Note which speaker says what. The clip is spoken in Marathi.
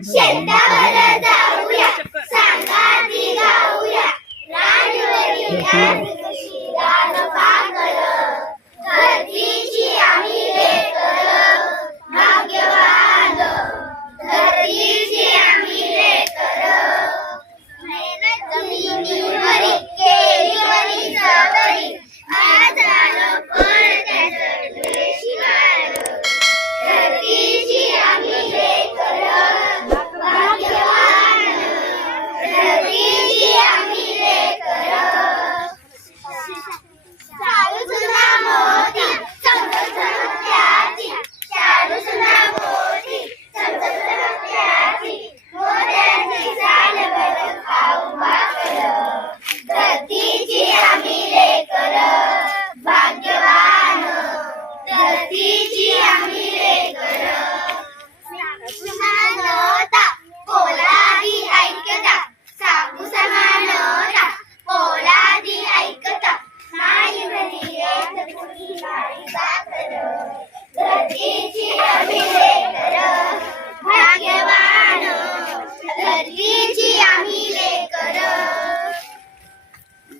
Speaker 1: शेतावर जाऊया सांगाती गाऊया. रानवरी Aditya.